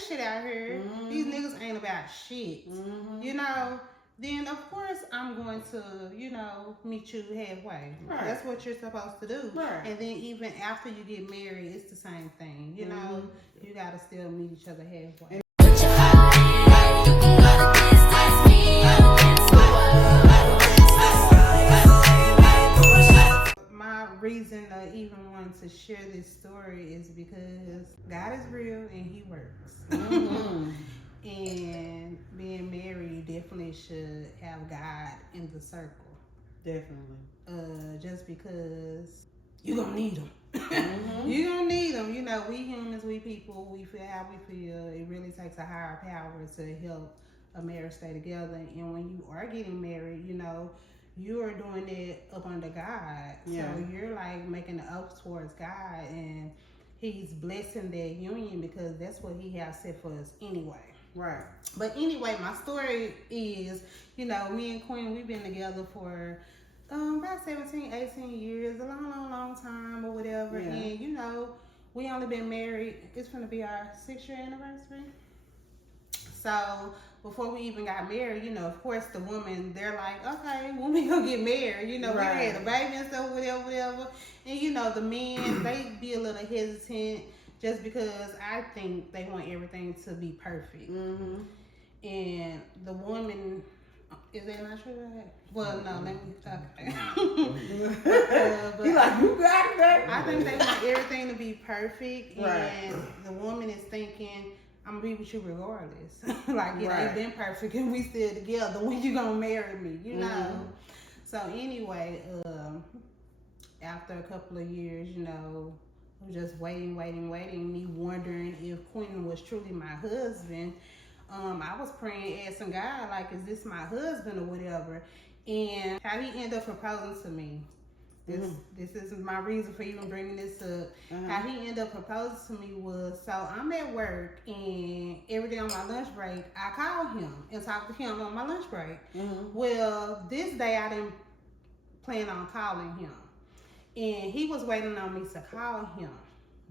ain't shit out here. These niggas ain't about shit. You know, then of course I'm going to, you know, meet you halfway. Right. That's what you're supposed to do. Right. And then even after you get married, it's the same thing. You know, you gotta still meet each other halfway. My reason I even wanted to share this story is because God is real and He works. And being married, you definitely should have God in the circle. Definitely. Just because you're gonna need Him. You're gonna need Him. You know, we humans, we people, we feel how we feel. It really takes a higher power to help a marriage stay together. And when you are getting married, you know, you are doing it up under God. Yeah. So you're like making an oath towards God, and He's blessing that union because that's what He has set for us anyway. Right. But anyway, my story is, you know, me and Quinn, we've been together for about 17, 18 years, a long time or whatever. Yeah. And, you know, we only been married, it's going to be our 6-year anniversary. So before we even got married, you know, of course the woman, they're like, okay, when we gonna get married? You know, we had a baby and stuff, whatever. And you know, the men, they be a little hesitant just because I think they want everything to be perfect. And the woman, is that not true? Well, no, let me okay. But you like, you got it, baby. I think they want everything to be perfect, and the woman is thinking, I'm gonna be with you regardless. Like, it ain't been perfect and we still together. When you gonna marry me, you know? So anyway, after a couple of years, you know, I was just waiting, me wondering if Quentin was truly my husband. I was praying, asking God, like, is this my husband or whatever? And how He ended up proposing to me. This is my reason for even bringing this up. How He ended up proposing to me was, so I'm at work and every day on my lunch break, I call him and talk to him on my lunch break. Well, this day I didn't plan on calling him. And he was waiting on me to call him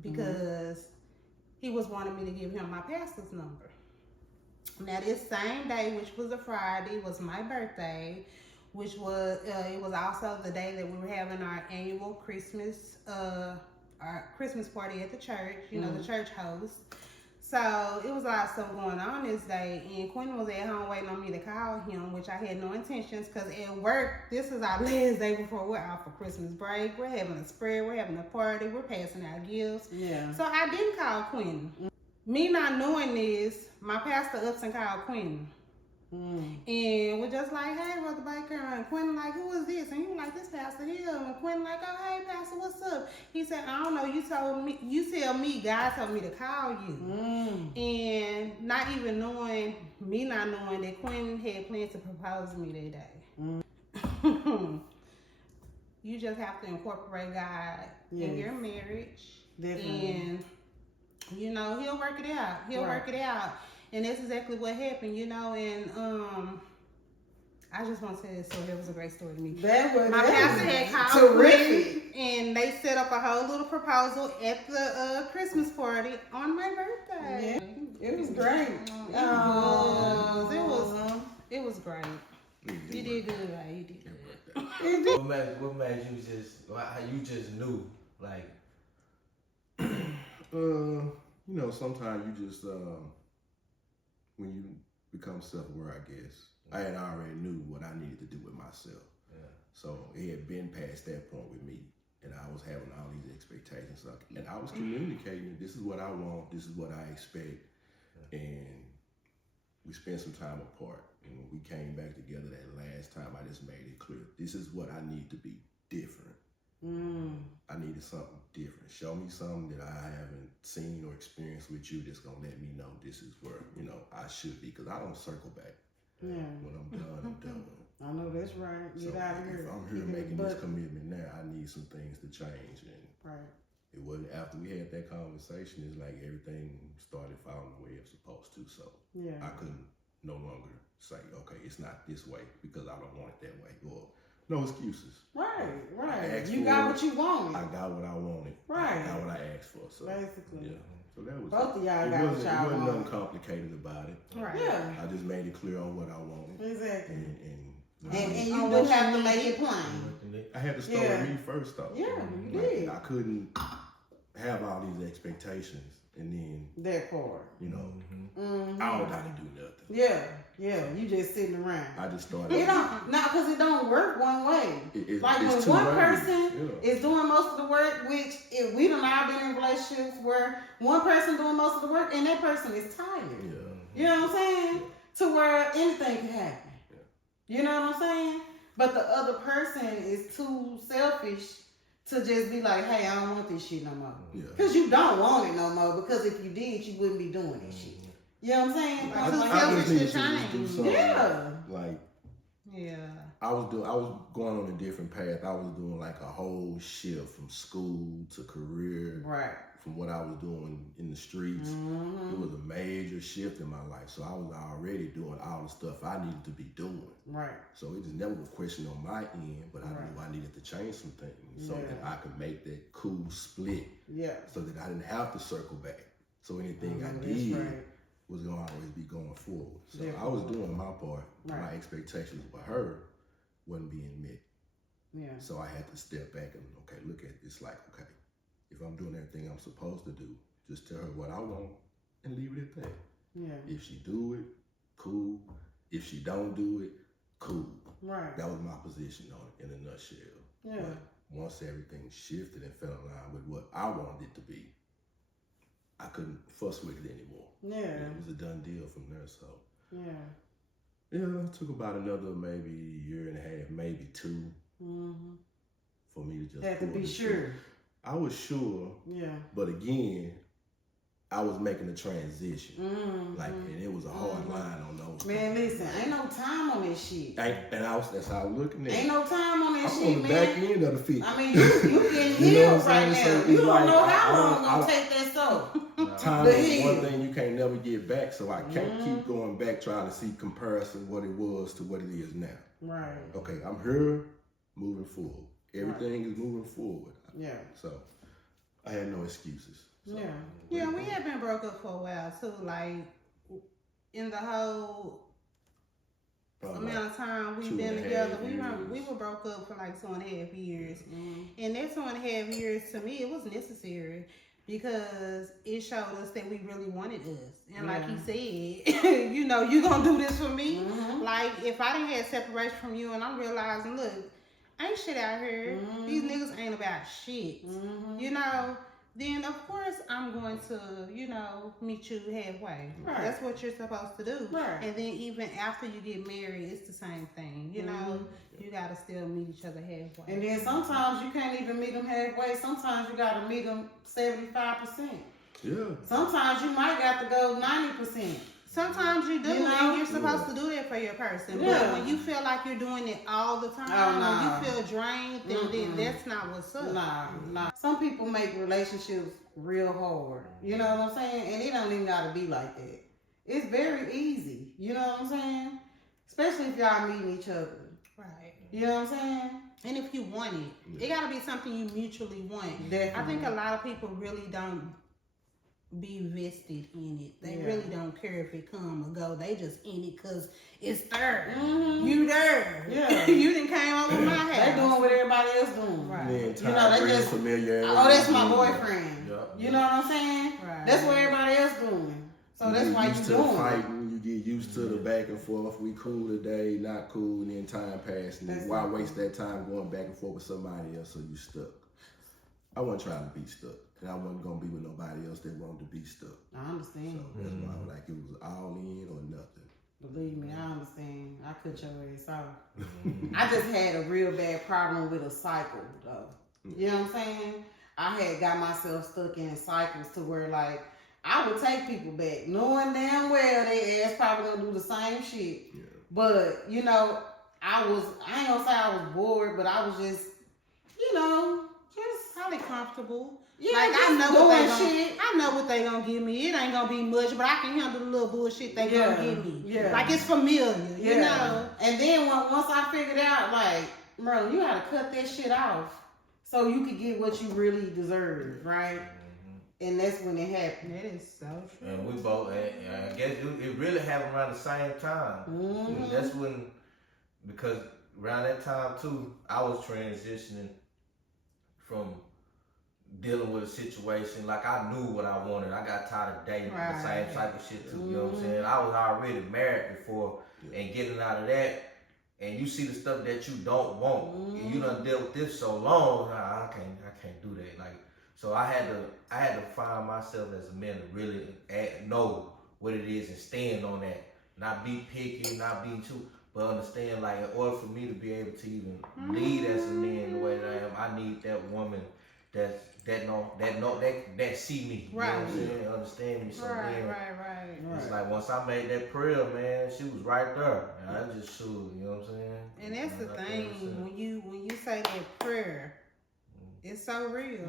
because he was wanting me to give him my pastor's number. Now, this same day, which was a Friday, was my birthday, which was it was also the day that we were having our annual Christmas party at the church. You know, the church host. So it was a lot of stuff going on this day, and Quentin was at home waiting on me to call him, which I had no intentions because at work, this is our last day before we're out for Christmas break. We're having a spread, we're having a party, we're passing out gifts. Yeah. So I didn't call Quentin. Me not knowing this, my pastor ups and called Quentin. And we're just like, hey, Brother Baker. And Quentin like, who is this? And he was like, this Pastor Hill. And Quentin like, oh, hey, Pastor, what's up? He said, I don't know. You tell me, God told me to call you. And not even knowing, me not knowing that Quentin had planned to propose to me that day. You just have to incorporate God in your marriage. Definitely. And, you know, He'll work it out. He'll work it out. And that's exactly what happened, you know, and I just want to say this story. That was a great story to me. My pastor had called Quentin, and they set up a whole little proposal at the Christmas party on my birthday. Yeah, it was great. It was great. You did good, right? You did good. What made you just knew, like? You know, sometimes you just when you become self-aware, I guess, I had already knew what I needed to do with myself. Yeah. So it had been past that point with me, and I was having all these expectations, and I was communicating, this is what I want, this is what I expect, and we spent some time apart. And when we came back together that last time, I just made it clear, this is what I need to be different. I needed something different. Show me something that I haven't seen or experienced with you that's gonna let me know this is where, you know, I should be, because I don't circle back. When I'm done, I'm done. I know that's right. Get out of here. If I'm here making this commitment now, I need some things to change. And it wasn't after we had that conversation, it's like everything started falling the way it's supposed to. So I couldn't no longer say, okay, it's not this way because I don't want it that way. Or no excuses. Right. You got what you wanted. I got what I wanted. I got what I asked for. So basically. Yeah. So that was Both of y'all it. got what y'all It wasn't nothing want. complicated about it. Right. Yeah. I just made it clear on what I wanted. Exactly. And you do have to make it plain. I had to start with me first, though. Yeah, you did. I couldn't have all these expectations and then that part. You know, I don't got to do nothing. Yeah, you just sitting around. I just started. Because it don't work one way. Like when it's one person is doing most of the work, which if we done all been in relationships where one person doing most of the work and that person is tired. You know what I'm saying? To where anything can happen. You know what I'm saying? But the other person is too selfish to just be like, hey, I don't want this shit no more. Because you don't want it no more. Because if you did, you wouldn't be doing this shit. You know what I'm saying? I just need to do something. Yeah. I was going on a different path. I was doing like a whole shift from school to career. Right. From what I was doing in the streets. It was a major shift in my life. So I was already doing all the stuff I needed to be doing. Right. So it just never was a question on my end, but I knew I needed to change some things so that I could make that cool split. Yeah. So that I didn't have to circle back. So anything I did was gonna always be going forward. So I was doing my part. Right. My expectations for her wasn't being met. Yeah. So I had to step back and look at this like, if I'm doing everything I'm supposed to do, just tell her what I want and leave it at that. Yeah. If she do it, cool. If she don't do it, cool. Right. That was my position on it in a nutshell. Yeah. But once everything shifted and fell in line with what I wanted it to be, I couldn't fuss with it anymore. Yeah. It was a done deal from there. So. Yeah. Yeah. It took about another maybe year and a half, maybe 2, for me to just had to be sure. I was sure, but again, I was making a transition, and it was a hard line on those. Man, listen, ain't no time on this shit. That's how I was looking at it. Ain't no time on this shit, I'm on the back end of the feet. I mean, you getting healed right now. So you don't know how long it's gonna take that soul. Time is one thing you can't never get back, so I can't keep going back trying to see comparison what it was to what it is now. Right. Okay, I'm here, moving forward. Everything is moving forward. Yeah. So I had no excuses. So. Yeah, we have been broke up for a while too. Like in the whole amount of time we've been together, we were broke up for like 2.5 years. And that 2.5 years to me, it was necessary because it showed us that we really wanted us. And like he said, you know, you gonna do this for me. Like if I didn't have separation from you and I'm realizing, look, ain't shit out here. These niggas ain't about shit. You know, then of course I'm going to, you know, meet you halfway. Right. That's what you're supposed to do. Right. And then even after you get married, it's the same thing. You know, you got to still meet each other halfway. And then sometimes you can't even meet them halfway. Sometimes you got to meet them 75%. Yeah. Sometimes you might got to go 90%. Sometimes you do, and you're supposed to do that for your person. But when you feel like you're doing it all the time, when you feel drained, then that's not what's up. Nah. Some people make relationships real hard. You know what I'm saying? And it don't even gotta be like that. It's very easy. You know what I'm saying? Especially if y'all meeting each other. Right. You know what I'm saying? And if you want it, it gotta be something you mutually want. Definitely. I think a lot of people really don't be vested in it. They really don't care if it come or go. They just in it because it's there. You there. Yeah. You done came over my house. They doing what everybody else doing. Right. You know, they just familiarity. Oh, that's my boyfriend. You know what I'm saying? Right. That's what everybody else doing. So that's why you doing fighting. You get used to the back and forth. We cool today, not cool, and then time passed. And why waste that time going back and forth with somebody else so you stuck? I wasn't trying to be stuck. And I wasn't going to be with nobody else that wanted to be stuck. I understand. So that's why I was like, it was all in or nothing. Believe me, I understand. I cut your ass off. I just had a real bad problem with a cycle, though. You know what I'm saying? I had got myself stuck in cycles to where, like, I would take people back, knowing damn well they ass probably going to do the same shit. Yeah. But, you know, I ain't going to say I was bored, but I was just, you know, just probably comfortable. Yeah, like I know what they gonna give me. It ain't gonna be much, but I can handle the little bullshit they gonna give me. Yeah. Like it's familiar, you know. And then once I figured out, like, bro, you gotta cut that shit off so you can get what you really deserve, right? And that's when it happened. That is so true. And we both, and I guess it really happened around the same time. Mm-hmm. And that's when, because around that time too, I was transitioning from dealing with a situation. Like I knew what I wanted. I got tired of dating the same type of shit too. You know what I'm saying? I was already married before, and getting out of that. And you see the stuff that you don't want. And you done dealt with this so long. I can't do that. Like, so I had to find myself as a man to really know what it is and stand on that. Not be picky, not be too, but understand, like, in order for me to be able to even lead as a man the way that I am, I need that woman that see me. You know what I'm saying? Understand me. So Right. it's like once I made that prayer, man, she was right there. And I just should, you know what I'm saying? And that's the thing, when you say that prayer, it's so real.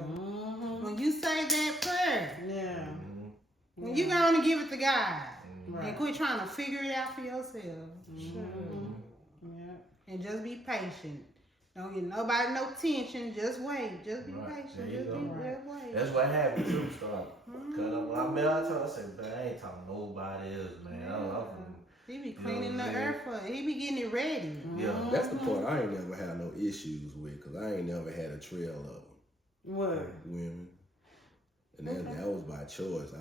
When you say that prayer, when you going to give it to God, and quit trying to figure it out for yourself. And just be patient. Don't get nobody no tension. Just wait. Just be patient. Just wait. That's what happened too, Cause when I met her, I told her, I said, man, I ain't talking to nobody else, man. He be cleaning the earth for it. He be getting it ready. Yeah. That's the part I ain't never had no issues with, cause I ain't never had a trail of them. What? Women. And that was by choice.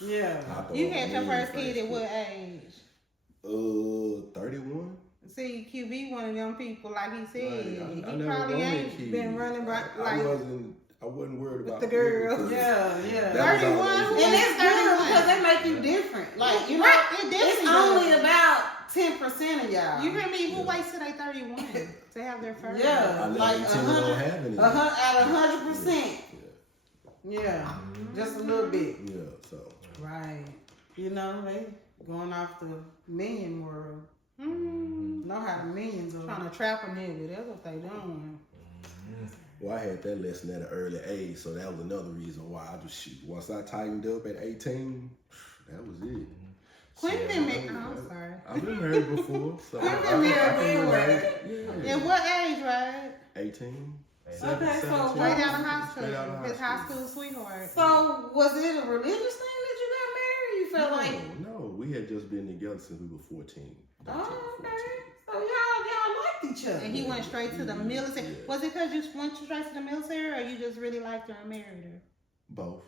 You had your first kid at what age? 31. See, QB one of them people, like he said, I he never probably wanted ain't kids. been running like I wasn't worried about the girls. kids. Yeah. 31, And it's good because they make you different. Like, you know, it's only about 10% of y'all. You hear me? Who waits till they 31 to have their first? Yeah, like 100 out of 100%. Yeah, just a little bit. Yeah, so. Right. You know, they going off the million world. Know how the millions are. Trying to trap a nigga. That's what they doing. Well, I had that lesson at an early age, so that was another reason why I just shoot. Once I tightened up at 18, that was it. Quinn been married. I'm sorry. I've been married before. So Quinn been married. Yeah. At what age, right? 18. Okay, so Straight out of high school. His high school sweetheart. So was it a religious thing that you got married? You felt like No, we had just been together since we were 14. Oh, okay. So y'all liked each other. And he went straight to the military. Yeah. Was it because you went straight to the military, or you just really liked her and married her? Both.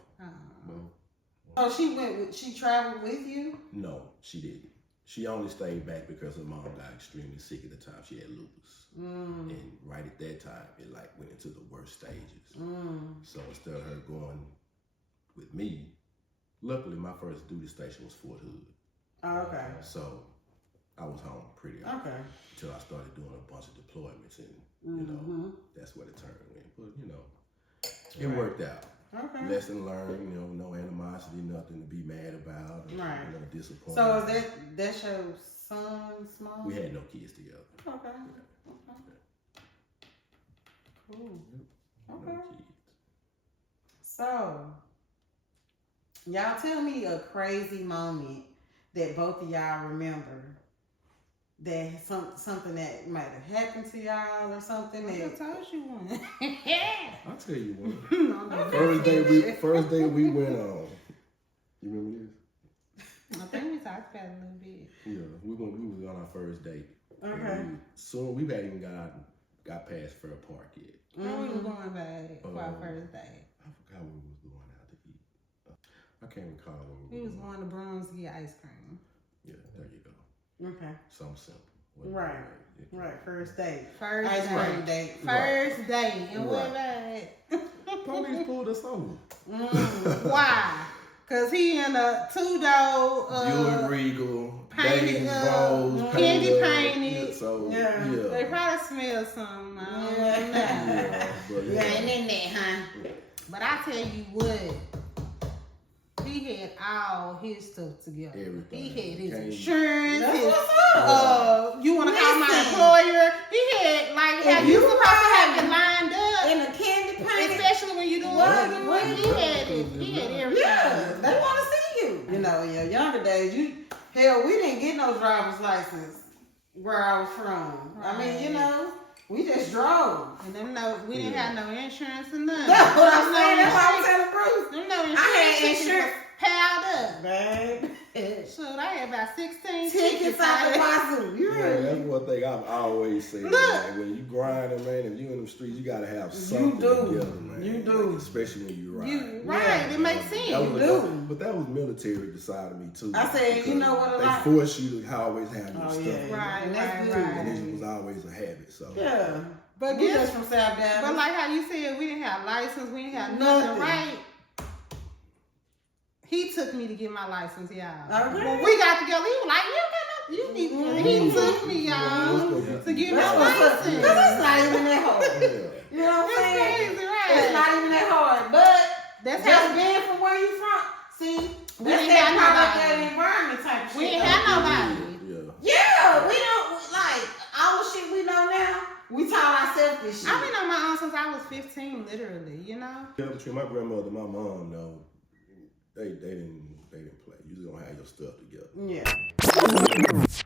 So she traveled with you? No, she didn't. She only stayed back because her mom got extremely sick at the time. She had lupus. And right at that time, it like went into the worst stages. So instead of her going with me, luckily my first duty station was Fort Hood. Oh, okay. So I was home pretty often until I started doing a bunch of deployments, and you know that's where the turn went. But you know, it worked out. Okay. Lesson learned. You know, no animosity, nothing to be mad about. Right. No disappointment. So is that's your son small? We had no kids together. Okay. Cool. No Okay. kids. So y'all tell me a crazy moment that both of y'all remember. That something that might have happened to y'all or something I that told you one. I'll tell you one. First day we went on. You remember this? I think we talked about it a little bit. Yeah, we was on our first date. Okay. Soon we hadn't even got past Fair Park yet. Where we were going back for our first day. I forgot where we was going out to eat. I can't recall where We was going to Brooms to get ice cream. Yeah, there you go. Okay. Something simple. Right. Right. First date. First Ice day. cream date. First day. And what Right. about Police pulled us over. why? Cause he in a two-door Buick Regal, painted Days up, Rose, candy painted. Yeah, so Yeah. They probably smell something. I don't know. yeah, but You ain't in there, huh? But I tell you what, he had all his stuff together. Everything. He had his Can't- insurance, That's his, what's up. you want to call my Listen. employer? He had, like, If you you supposed to have ride it lined up, In a candy painted. especially when you doing What? what he had it. He had everything. Yeah, they want to see you. You know, in your younger days, we didn't get no driver's license where I was from. I mean, you know, We just drove. And then we didn't have no insurance or nothing. That's what I'm saying. That's why I'm telling Bruce. Them no insurance. I had tickets insurance. was piled up. Babe. Shoot, I had about 16 Tickets out the wazoo. You Yeah, heard that's me? one thing I've always said. Look. Man, when you grinding, man, if you in the streets, you gotta have something do. together, man. You do. Like, especially when you ride. You right, Yeah. it makes sense. That was, You do. But that was military side of me too. I said, you because know what a they lot- force you to always have your Oh, stuff. yeah. Right, And that's right, good. right. And it was always a habit. So Yeah. But We guess, just from South Dallas. but like how you said, we didn't have license, we didn't have nothing, Nothing. right? He took me to get my license, y'all. Okay. When we got together, he was like, "You got nothing. You need." He took me, y'all, to get my That's what's up. license. Cause it's not even that hard. yeah. You know what I'm That's saying? crazy, right? It's not even that hard. But That's just how being from where you from, see, We that's ain't that got product nobody. of the environment type of we shit. ain't had nobody. Yeah. Yeah, we don't like all the shit we know now. We taught ourselves this shit. I've been on my own since I was 15, literally. You know. Yeah, between my grandmother and my mom, though, they didn't play. You just gonna have your stuff together. Yeah.